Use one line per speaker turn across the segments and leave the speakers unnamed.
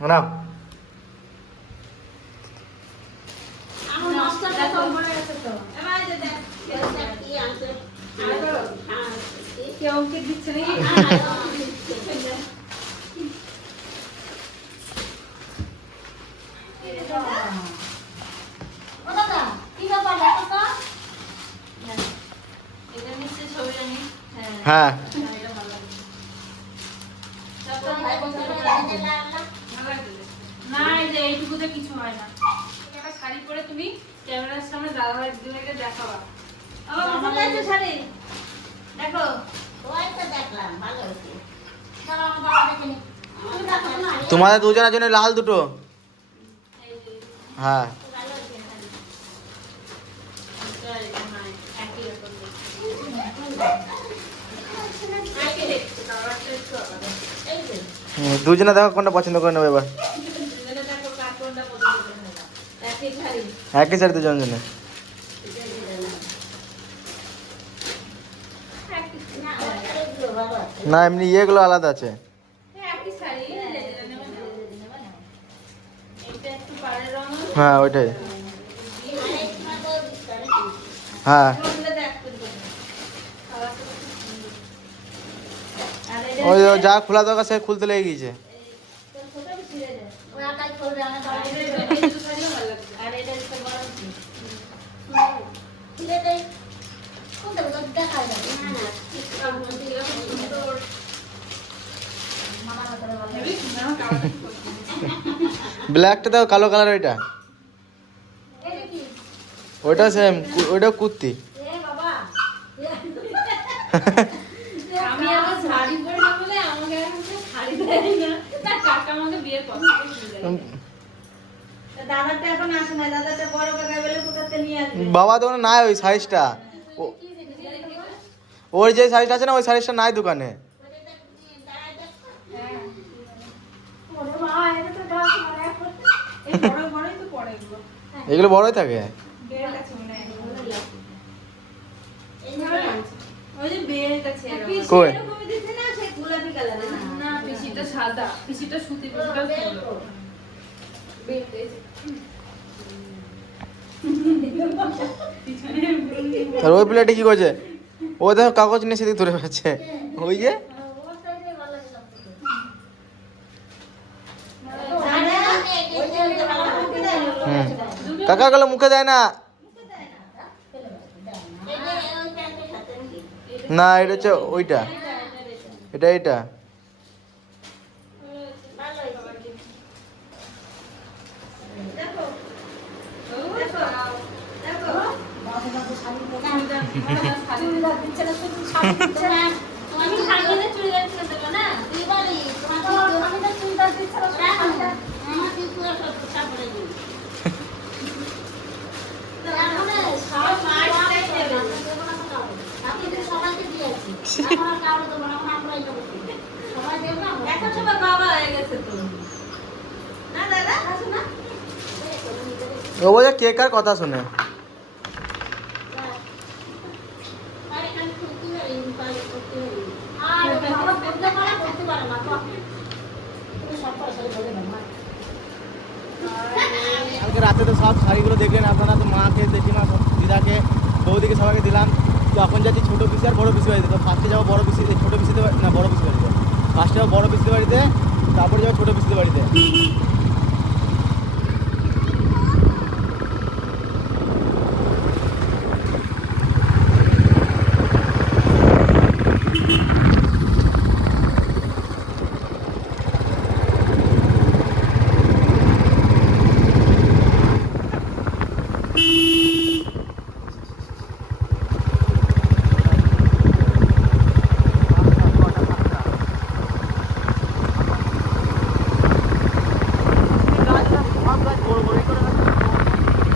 না।
আমার মাস্টারটা
দেখো।
কম পড়ে গেছে তো।
এবার এই যে দেখ,
এটা কি আনছে?
আরও।
হ্যাঁ, এই
কেউ অঙ্কিত দিচ্ছে নাকি
ও দাদা, কি ব্যাপার দেখো তো?
এটা নিশ্চয়ই ছবিটা নি হ্যাঁ
হ্যাঁ
এটা ভালো লাগছে
তো ভাই বলছে, "রাজা লাল না।"
ভালো লাগছে না এই যে এইটুকুতে কিছু হয় না একটা শাড়ি পরে তুমি দেখাবা। আমার শাড়ি দেখো।
ওই তো দেখলাম, ভালো হয়েছে।
তোমাদের দুজনের জন্য লাল দুটো। হ্যাঁ। দুজনে দেখো কোনটা পছন্দ করে নেবে এবার।
একই শাড়ি
দুজন জন্য
একই
না, ওই শাড়িগুলো ভালো আছে।
না এমনি ইয়েগুলো আলাদা আছে।
হ্যাঁ,
ওইটাই। হ্যাঁ। ওই যা খোলা দরকার সে খুলতে লেগে গিয়েছে
তোর ফোঁটা ছিঁড়ে যায়।
ওই আকাশ করবে, আমার
আর
বাবা
এটা
দেখবে।
এই দুটো শাড়িও ভালো লাগছে।
আর এটা হচ্ছে বড় কি? ছেলেটা কোনটা কোনটা দেখা যাবে না না ঠিক কাম করতে গেলে খুব সুন্দর মামা না করে বলে
হেবি সুন্দর, আমার কালারটা খুব পছন্দ।
ব্ল্যাকটা দেখো কালো কালার ওইটা
এটা কি
ওইটা সেম ওইটা কুর্তি
এ বাবা
আমি আবার শাড়ি পরে না বলে আমাকে এখন কেউ শাড়ি দেয় না। না, কাকা আমাকে বিয়ের পছন্দ করে দেয়।
উম,
দাদাটা এখন আসে না দাদাটা বড় ওইটা বলে কোথাতে ওইটা কুর্তি
বাবা দোকানে নাই ওই সাইজটা ও- ওর যে সাইজটা আছে না ওই সাইজটা নাই দোকানে।
এই যে। পিছনে
আর ওই প্লেটে কি করছে? ও দেখো কাগজ নিয়ে সেদিকে ধরে পাচ্ছে ওই যে
ও সাইডে ভালো লাগল
হুম কাকা গুলো মুখে দেয় না। না এটা হচ্ছে ওইটা। এটা এটা
দেখো ও দেখো দেখো আমি সামনে চুড়িদার কিনে দেবো না সব মাছটাই দেবে এখন সবার বাবা হয়ে গেছে তো না দাদা আসো না
ও বলছে, কে কার কথা শুনে?
না না
রাতে তো সব শাড়িগুলো দেখলেন, আপনারা তো মাকে, জেঠিমা সব দিদাকে, বৌদিকে সবাইকে দিলাম। এখন যাচ্ছি ছোটো পিসি আর বড়ো পিসি বাড়িতে। তো ফার্স্টে যাব বড়ো পিসি ছোটো পিসিতে না, বড়ো পিসি বাড়িতে। ফার্স্টে যাব বড়ো পিসিতে বাড়িতে, তারপরে যাব ছোটো পিসিতে বাড়িতে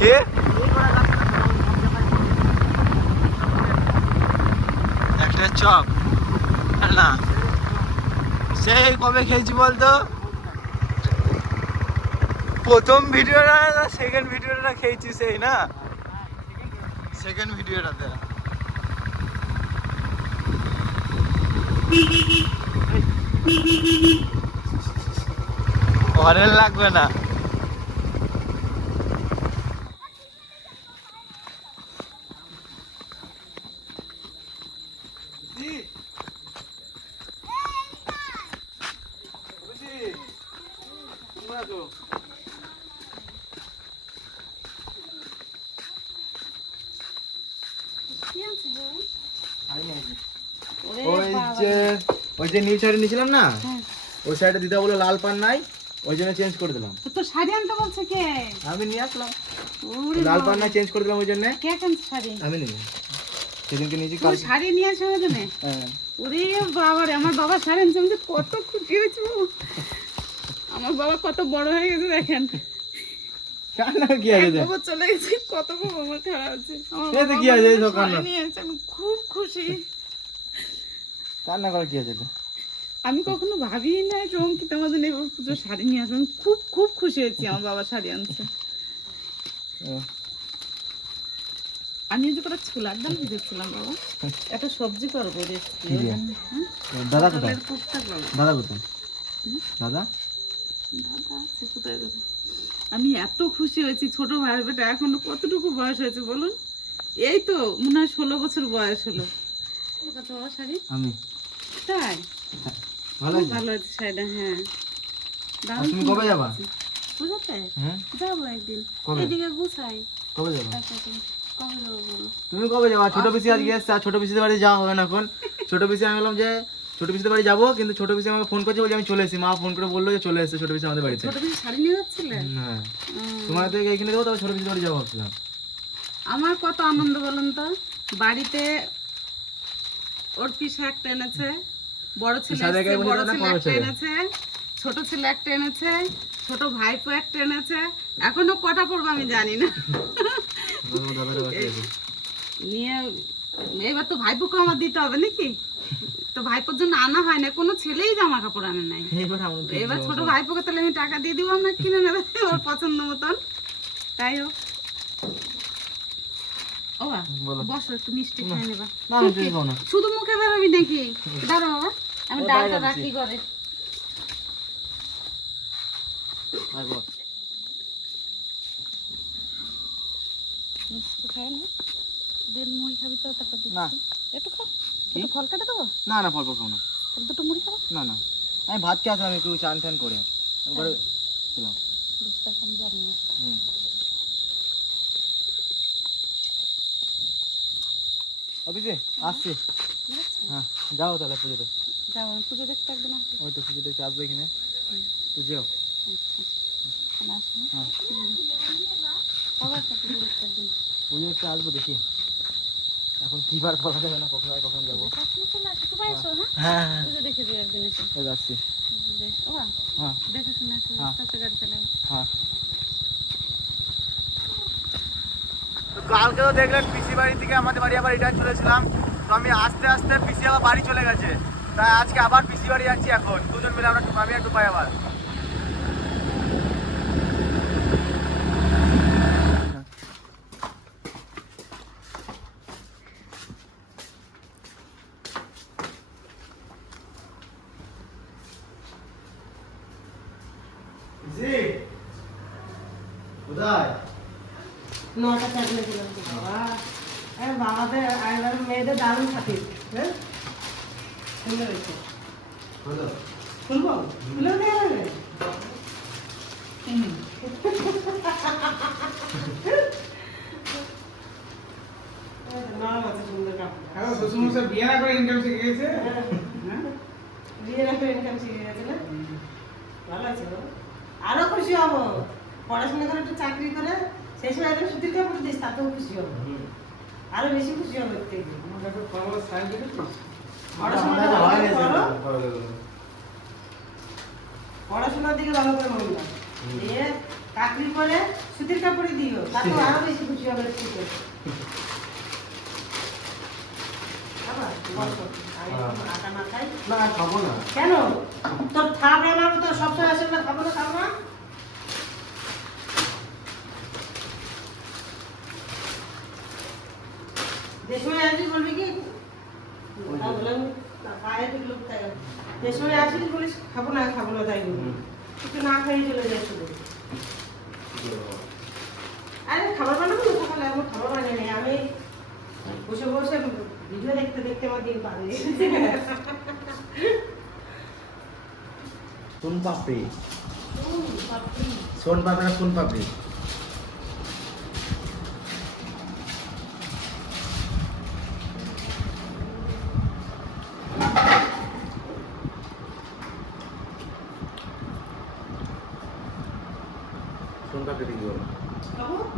কে একটা চপ না। সেই কবে খেয়েছি বলতো? প্রথম ভিডিওটা না সেকেন্ড ভিডিওটা খেয়েছি সেই না? সেকেন্ড ভিডিওটাতে। হরেন লাগবে না। ওই যে ওই যে নীল শাড়ি নিয়েছিলাম না? ওই শাড়িটা দিদা বলে লাল পান নাই ওই জন্য চেঞ্জ করে দিলাম।
তো শাড়ি আনতে বলছে কে?
আমি নিয়ে আসলাম।
ওরে
লাল পান নাই চেঞ্জ করে দিলাম ওই জন্য।
কে কেন শাড়ি?
আমি নিয়ে সেদিনকে নিয়েছি কাল
শাড়ি নিয়ে আসো আমাদের
হ্যাঁ।
ওরে বাবা রে আমার বাবা শাড়ি আনছে কত খুশি হয়েছি আমার বাবা কত বড় হয়ে গেছে দেখেন।
কান্না কি আছে
চলে গেছে কত বাবা খারাপ আছে।
এতে কি আছে এই কান্না?
শাড়ি নিয়ে এসেছে, আমি খুব খুশি।
কান্না করে কি আছে
আমি কখনো ভাবিই না রঙ্কিত আমাদের এবার পুজো শাড়ি নিয়ে আসবে। আমি খুব খুব খুশি হয়েছি আমার বাবা শাড়ি আনছে
ও,
আমি যে করে ছোলার ডাল ভিজেছিলাম বাবা। একটা সবজি করব রেসিপি
দাদা কোথায়?
করব।
দাদা কোথায়? দাদা?
দাদা কোথায় দাদা? আমি এত খুশি হয়েছি ছোট ভাই বেটা এখনও কতটুকু বয়স হয়েছে বলুন? এই তো মনে হয় ষোলো বছর বয়স হলো।
আমি।
তাই?
ভালো
ভালো আছে শাড়িটা হ্যাঁ।
তুমি কবে যাবা?
বুঝাতে
হ্যাঁ।
যাব একদিন। এদিকে গুছাই।
কবে যাবা?
যাব
তুমি কবে যাবা? ছোট পিসি আজকে এসছে ছোট পিসিদের বাড়ি যাওয়া হবে না এখন। ছোট পিসি আমি বললাম যে ছোট পিসিদের বাড়ি যাব কিন্তু ছোট পিসি আমাকে ফোন করছে বলছে আমি চলে এসেছি। মা ফোন করে বলল যে চলে এসেছে ছোট পিসি আমাদের বাড়িতে।
ছোট পিসি শাড়ি নিয়ে যাচ্ছিলে
হ্যাঁ তোমার থেকে এখানে দেবো তবে ছোট পিসিদের বাড়ি যাব ভাবছিলাম।
আমার কত আনন্দ বলুন তো? বাড়িতে ওর পিসা একটা এনেছে বড় ছেলে বড় ছেলে একটা এনেছে ছোট ছেলে একটা এনেছে ছোট ভাইপো একটা এনেছে। এখনও কটা পড়ব আমি জানি না। নিয়ে এবার তো ভাইপোকে আমার দিতে হবে নাকি? ভাইপোর জন্য আনা হয় না কোনো ছেলেই জামা কাপড় আনে নাই।
এবার
ছোট ভাইপোকে তাহলে আমি টাকা দিয়ে দিব আমরা কিনে নেবে ওর পছন্দ মতন। তাই হোক। বসো একটু মিষ্টি খাই নেবা।
না আমি তুমি খাও না।
শুধু মুখে বেরোবি নাকি? দাঁড়ো বাবা আমি ডালটা রাখি করে মিষ্টি খাই না? দেন মুড়ি খাবি তো তারপর দিচ্ছি। ফল কাটে দেবো?
না না ফল ফল খাও না।
তাহলে দুটো মুড়ি খাব?
না না। আমি ভাত খেয়ে আসলাম একটু চান টান করে। করে ছিলাম। হুম। অফিসে? আসছি। হ্যাঁ যাও তাহলে পুজোতে।
আমি পুজো দেখতে একদিন আসব।
ওই তো পুজো দেখতে আসবে এখানে। তো যেও।
আসব।
হ্যাঁ
পুজো দেখতে
আসব দেখি। এখন কি বার বলা যাবে না কখন আর কখন যাব।
হ্যাঁ?
হ্যাঁ।
পুজো দেখে দিও একদিন এসে।
যাচ্ছি।
বাবা,
হ্যাঁ।
দেখে শুনে আসো। গাড়ি চালাও।
কালকে তো দেখলেন পিসি বাড়ি থেকে আমাদের বাড়ি আবার রিটার্ন চলেছিলাম তো আমি আস্তে আস্তে পিসি আবার বাড়ি চলে গেছে। তাই আজকে আবার পিসি বাড়ি যাচ্ছি এখন। দুজন মিলে আমরা আমি আর টুপাই আবার। কোথায়
নটা চাকরি দিলাম বাবা আরে বাবাদের মেয়েদের দারুণ খাতির হ্যাঁ? সুন্দর হয়েছে খুলবো? খুলেও দেওয়া
শ্বশুরমশাই বিয়ে না করে ইনকাম শিখে গেছে? হ্যাঁ?
বিয়ের একটা ইনকাম শিখে গেছে না? ভালো আছে আরও খুশি হব। পড়াশোনা করে একটু চাকরি করে সেই সময় একদম সুতির কাপড় দিস তাতেও খুশি হব। আরও বেশি খুশি হব পড়াশোনার দিকে ভালো করে মন দিয়ে চাকরি করে সুতির কাপড়ে দিও তাতেও আরও বেশি খুশি হবে খাব না। কেন? তোর থাবড়া মারবো তো সবসময় আসে না খাব না খাব না যে সময় আসবি বলবি কি সময় আসবি বলিস খাব না খাব না তাই বলবি একটু না খাইয়ে চলে শুধু। আরে খাবার বানাবো না সকালে আমার খাবার বানিয়ে নেই। আমি বসে বসে ভিডিও দেখতে দেখতে আমার দিন পার হয়ে।
সোন পাপড়ি সোন পাপড়ি না সোন পাপড়ি সোন পাপড়ি কি বলো